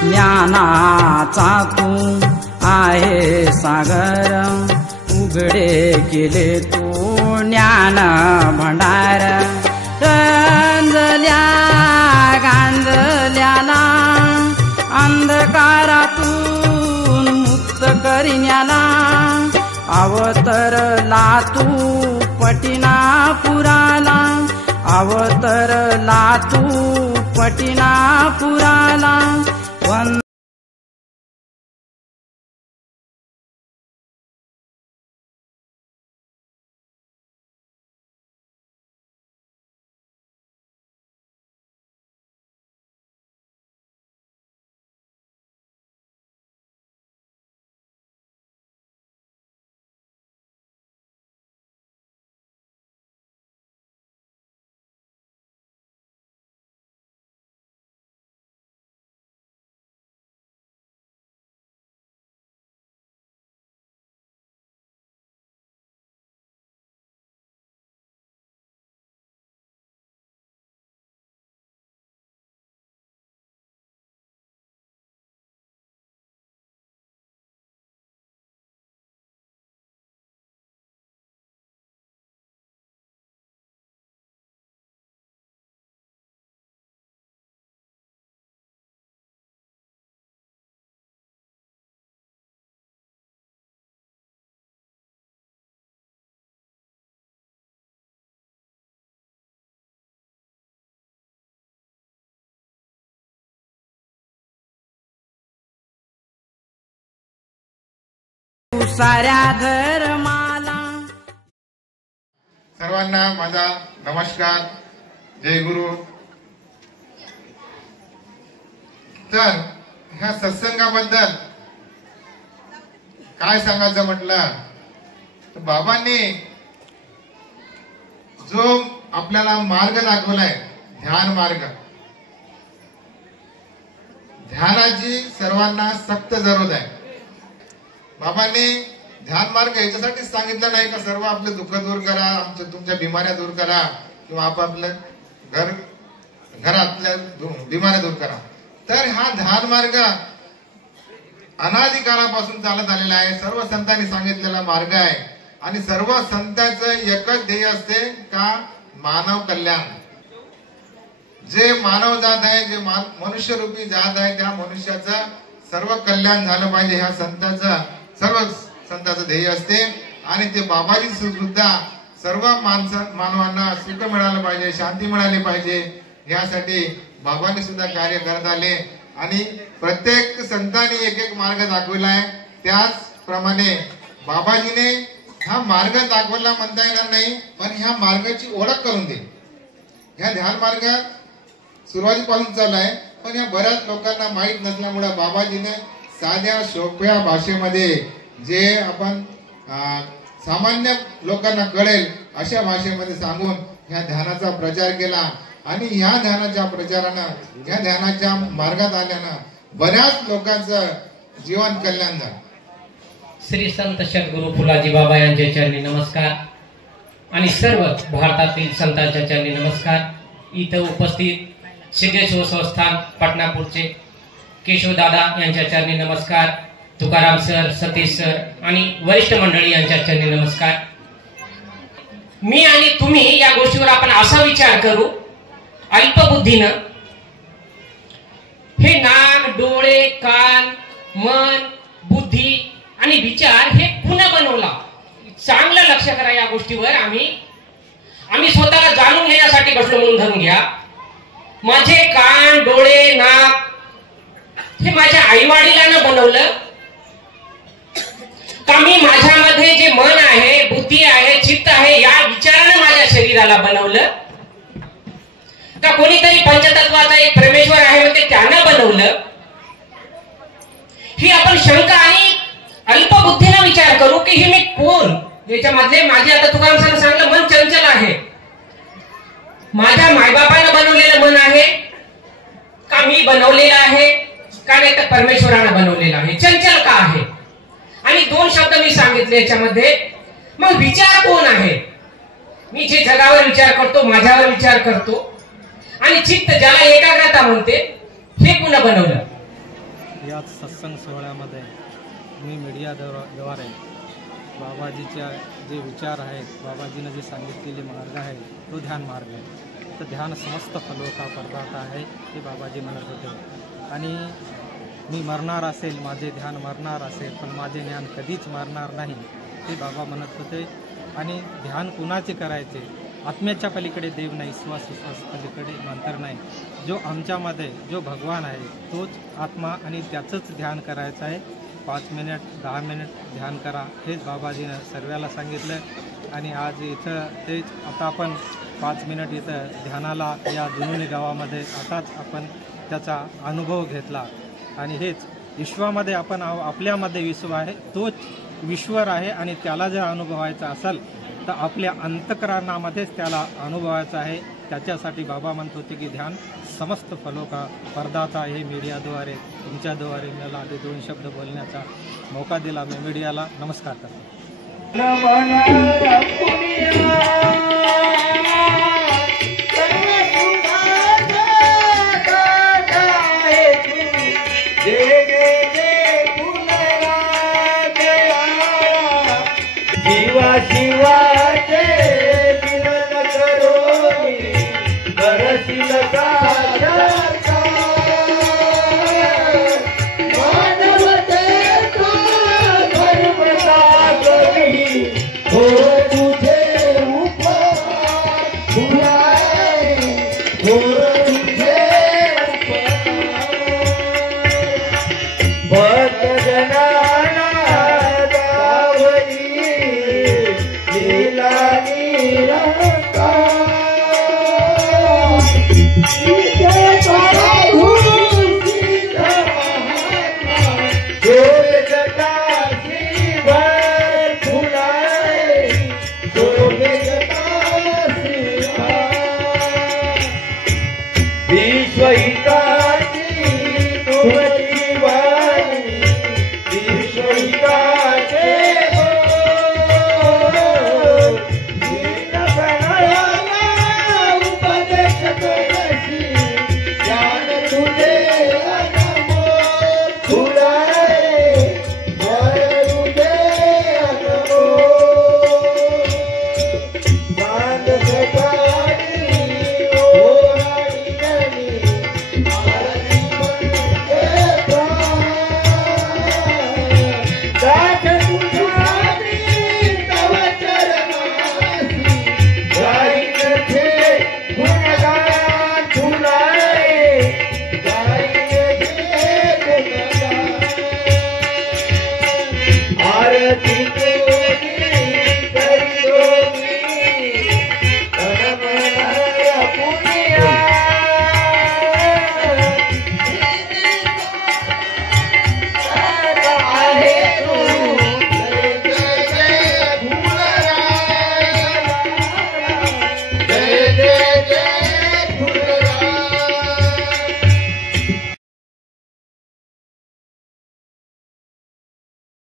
ज्ञानाचा तू आहे सागर, उघडे केले तू ज्ञान भंडार। रंजल्या गांजल्याला अंधकारातून मुक्त करिण्याला, अवतरला तू पटिना पुराला, अवतरला तू पटिना पुराला। साऱ्या धर्माला। सर्वांना माझा नमस्कार, जय गुरु। तर ह्या सत्संगाबद्दल काय सांगायचं म्हटलं तर बाबांनी जो आपल्याला मार्ग दाखवलाय, ध्यान मार्ग, ध्यानाची सर्वांना सक्त जरूर आहे। बाबांनी ध्यान मार्ग याच्यासाठी सांगितलं नाही का सर्व आपले दुःख दूर करा, तुमच्या बिमाऱ्या दूर करा, किंवा आपापल्या घरातल्या बिमाऱ्या दूर करा। तर हा ध्यान मार्ग अनादी काळापासून चालत आलेला आहे, सर्व संतांनी सांगितलेला मार्ग आहे। आणि सर्व संतांचं एकच ध्येय असते का मानव कल्याण। जे मानव जात आहे, जे मनुष्य रूपी जात आहे, त्या मनुष्याचं सर्व कल्याण झालं पाहिजे, ह्या सर्व संतांचं ध्येय असते। आणि ते बाबाजी सुद्धा सर्व मानवांना सुख मिळालं पाहिजे, शांती मिळाली पाहिजे, यासाठी बाबांनी सुद्धा कार्य करत आले। आणि प्रत्येक संतांनी एक एक मार्ग दाखवलाय, त्याचप्रमाणे बाबाजीने हा मार्ग दाखवला म्हणता येणार नाही, पण ह्या मार्गाची ओळख करून दिली। ह्या ध्यान मार्गात सुरुवातीपासून चाललाय, पण या बऱ्याच लोकांना माहित नसल्यामुळे बाबाजीने साध्या सोप्या भाषेमध्ये, जे आपण सामान्य लोकांना कळेल अशा भाषेमध्ये सांगून ह्या ध्यानाचा प्रचार केला। आणि ह्या ध्यानाच्या प्रचारानं, ह्या ध्यानाच्या मार्गात आल्यानं बऱ्याच लोकांचं जीवन कल्याण झालं। श्री संत सद्गुरु फुलाजी बाबा यांच्या चरणी नमस्कार आणि सर्व भारतातील संतांच्या चरणी नमस्कार। इथं उपस्थित सिद्धेश्वर संस्थान पटनापूरचे केशवदादा यांच्या चरणी नमस्कार, तुकाराम सर, सतीश सर आणि वरिष्ठ मंडळी यांच्या चरणी नमस्कार। मी आणि तुम्ही या गोष्टीवर आपण असा विचार करू अल्पबुद्धीनं, हे नाक, डोळे, कान, मन, बुद्धी आणि विचार हे कुणी बनवला? चांगलं लक्ष करा या गोष्टीवर। आम्ही स्वतःला जाणून घेण्यासाठी बसलो म्हणून धरून घ्या। माझे कान, डोळे, नाक हे माझ्या आईवडिलांना बनवलं का? मी माझ्यामध्ये जे मन आहे, बुद्धी आहे, चित्त आहे, या विचारानं माझ्या शरीराला बनवलं का? कोणीतरी पंचतत्वाचा एक परमेश्वर आहे म्हणते त्यानं बनवलं? ही आपण शंका आणि अल्पबुद्धीने विचार करू की हे मी कोण? याच्यामधले माझे, आता तुकाराम सरांनी सांगितलं, मन चंचल आहे। माझ्या मायबापानं बनवलेलं मन आहे का मी बनवलेलं आहे का? नाही तर परमेश्वरानं बनवलेलं आहे? चंचल का आहे? आणि दोन शब्द मी सांगितले याच्यामध्ये। मग विचार कोण आहे? मी जे जगावर विचार करतो, माझ्यावर विचार करतो, आणि चित्त ज्याला एकाग्रता म्हणते, हे कुणी बनवलं? याच सत्संग सोहळ्यामध्ये मी मीडियाद्वारे बाबाजीच्या जे विचार आहेत, बाबाजीनं जे सांगितलेले मार्ग आहे तो ध्यान मार्ग आहे. तर ध्यान समस्त फलो का परदाता आहे हे बाबाजी म्हणत होते. आणि मी मरणार असेल, माझे ध्यान मरणार असेल, पण माझे ज्ञान कधीच मरणार नाही हे बाबा म्हणत होते. आणि ध्यान कुणाचे करायचे? आत्म्याच्या पलीकडे देव नाही, श्वास पलीकडे मंत्र नाही. जो आमच्यामध्ये जो भगवान आहे तोच आत्मा आणि त्याचंच ध्यान करायचं आहे. 5 मिनिट 10 मिनिट ध्यान करा हेच बाबाजीनं सर्वाला सांगितलं. आणि आज इथं तेच आता आपण 5 मिनिट इथं ध्यानाला या जुनोनी गावामध्ये आताच आपण त्याचा अनुभव घेतला. आणि हेच विश्वामध्ये आपण आपल्यामध्ये विश्व आहे, तोच ईश्वर आहे. आणि त्याला जर अनुभवायचा असेल तर आपल्या अंतःकरणामध्येच त्याला अनुभवायचं आहे. त्याच्यासाठी बाबा म्हणत होते की ध्यान समस्त फलो का परदाता. हे मीडियाद्वारे तुमच्याद्वारे मला ते 2 शब्द बोलण्याचा मौका दिला. मी मीडियाला नमस्कार करतो.